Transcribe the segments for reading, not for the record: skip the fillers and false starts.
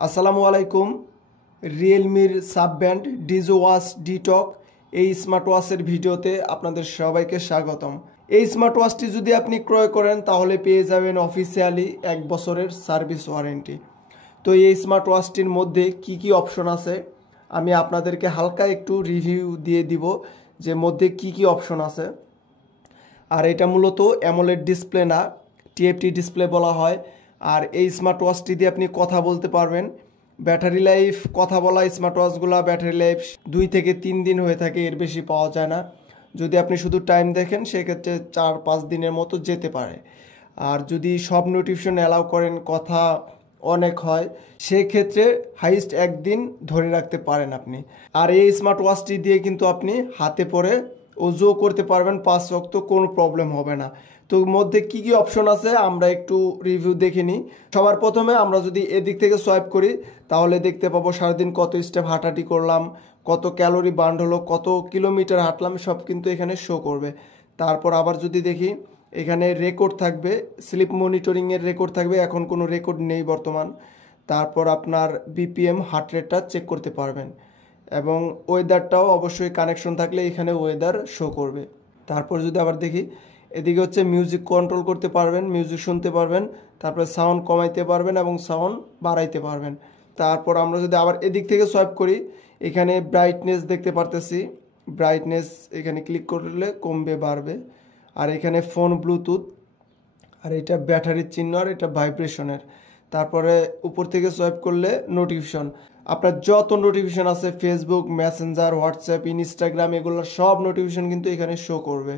আসসালামু আলাইকুম। রিয়েলমির sub brand Dizo watch ডিটক এই স্মার্ট ওয়াচের ভিডিওতে আপনাদের সবাইকে স্বাগতম। এই স্মার্ট ওয়াচটি যদি আপনি ক্রয় করেন তাহলে পেয়ে যাবেন অফিসিয়ালি 1 বছরের সার্ভিস ওয়ারেন্টি। তো এই স্মার্ট ওয়াচটির মধ্যে কি কি অপশন আছে আমি আপনাদেরকে হালকা একটু রিভিউ দিয়ে দিব যে মধ্যে কি কি অপশন আছে। আর এটা মূলত অ্যামোলেড ডিসপ্লে না, টিএফটি ডিসপ্লে বলা হয়। আর এই স্মার্ট ওয়াচটি দিয়ে আপনি কথা বলতে পারবেন। ব্যাটারি লাইফ, কথা বলা স্মার্ট ওয়াচগুলো ব্যাটারি লাইফ 2 থেকে 3 দিন হয়ে থাকে, এর বেশি পাওয়া যায় না। যদি আপনি শুধু টাইম দেখেন সেক্ষেত্রে 4-5 দিনের মতো যেতে পারে। আর যদি সব নোটিফিকেশন অ্যালাউ করেন, কথা অনেক হয়, সেক্ষেত্রে হাইস্ট 1 দিন ধরে রাখতে পারেন আপনি। আর এই স্মার্ট ওয়াচটি দিয়ে কিন্তু আপনি হাতে পরে ওজো করতে পারবেন 5 ওয়াক্ত, কোনো প্রবলেম হবে না। তো মধ্যে কি কি অপশন আছে আমরা একটু রিভিউ দেখে নিই। সবার প্রথমে আমরা যদি এদিক থেকে সোয়াইপ করি তাহলে দেখতে পাবো সারাদিন কত স্টেপ হাঁটাহাঁটি করলাম, কত ক্যালোরি বার্ন হলো, কত কিলোমিটার হাঁটলাম, সব কিন্তু এখানে শো করবে। তারপর আবার যদি দেখি এখানে রেকর্ড থাকবে, স্লিপ মনিটরিংয়ের রেকর্ড থাকবে, এখন কোনো রেকর্ড নেই বর্তমান। তারপর আপনার বিপিএম হার্ট রেটটা চেক করতে পারবেন এবং ওয়েদারটাও অবশ্যই কানেকশন থাকলে এখানে ওয়েদার শো করবে। তারপর যদি আবার দেখি এদিকে হচ্ছে মিউজিক কন্ট্রোল করতে পারবেন, মিউজিক শুনতে পারবেন, তারপরে সাউন্ড কমাইতে পারবেন এবং সাউন্ড বাড়াইতে পারবেন। তারপর আমরা যদি আবার এদিক থেকে সোয়াইপ করি এখানে ব্রাইটনেস দেখতে পারতেছি, ব্রাইটনেস এখানে ক্লিক করলে কমবে বাড়বে। আর এখানে ফোন ব্লুটুথ, আর এটা ব্যাটারির চিহ্ন, আর এটা ভাইব্রেশনের। তারপরে উপর থেকে সোয়াইপ করলে নোটিফিকেশন, আপনার যত নোটিফিকেশন আছে ফেসবুক, মেসেঞ্জার, হোয়াটসঅ্যাপ, ইনস্টাগ্রাম, এগুলোর সব নোটিফিকেশন কিন্তু এখানে শো করবে।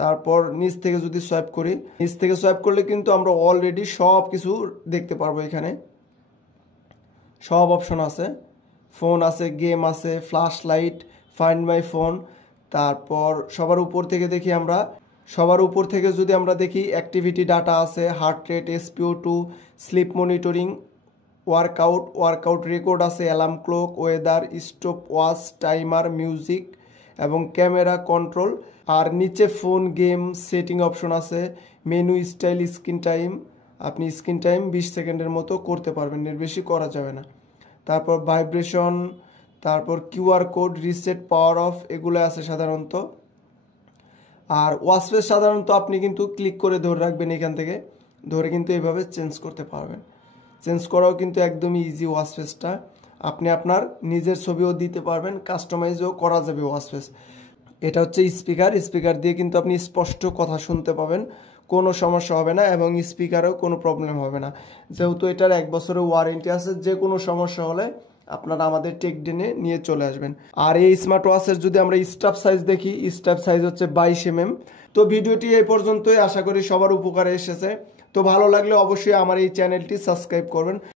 তারপর নিচ থেকে যদি সোয়াইপ করি, নিচ থেকে সোয়াইপ করলে কিন্তু আমরা অলরেডি সব কিছু দেখতে পারবো। এখানে সব অপশন আছে, ফোন আছে, গেম আছে, flash light, find my phone. তারপর সবার উপর থেকে দেখি আমরা, সবার উপর থেকে যদি আমরা দেখি অ্যাক্টিভিটি ডাটা আছে, heart rate, SpO2, sleep monitoring, workout record আছে, alarm clock, weather, stop watch, timer, music এবং ক্যামেরা কন্ট্রোল। আর নিচে ফোন, গেম, সেটিং অপশন আছে, মেনু, স্টাইল, স্ক্রিন টাইম। আপনি স্ক্রিন টাইম 20 সেকেন্ডের মতো করতে পারবেন, এর বেশি করা যাবে না। তারপর ভাইব্রেশন, তারপর QR code, reset, power of, এগুলো আছে সাধারণত। আর ওয়াচফেস সাধারণত আপনি কিন্তু ক্লিক করে ধরে রাখবেন, এখান থেকে ধরে কিন্তু এইভাবে চেঞ্জ করতে পারবেন। চেঞ্জ করাও কিন্তু একদমই ইজি। ওয়াচফেসটা আপনি আপনার নিজের ছবিও দিতে পারবেন, কাস্টমাইজও করা যাবে ওয়াচফেস। এটা হচ্ছে স্পিকার দিয়ে কিন্তু আপনি স্পষ্ট কথা শুনতে পাবেন, কোনো সমস্যা হবে না এবং স্পিকারেও কোনো প্রবলেম হবে না। যেহেতু এটার 1 বছরের ওয়ারেন্টি আছে, যে কোনো সমস্যা হলে আপনারা আমাদের টেকডেনে নিয়ে চলে আসবেন। আর এই স্মার্ট ওয়াচের যদি আমরা স্ট্র্যাপ সাইজ দেখি, স্ট্র্যাপ সাইজ হচ্ছে 22 mm। তো ভিডিওটি এই পর্যন্তই, আশা করি সবার উপকারে এসেছে। তো ভালো লাগলে অবশ্যই আমার এই চ্যানেলটি সাবস্ক্রাইব করবেন।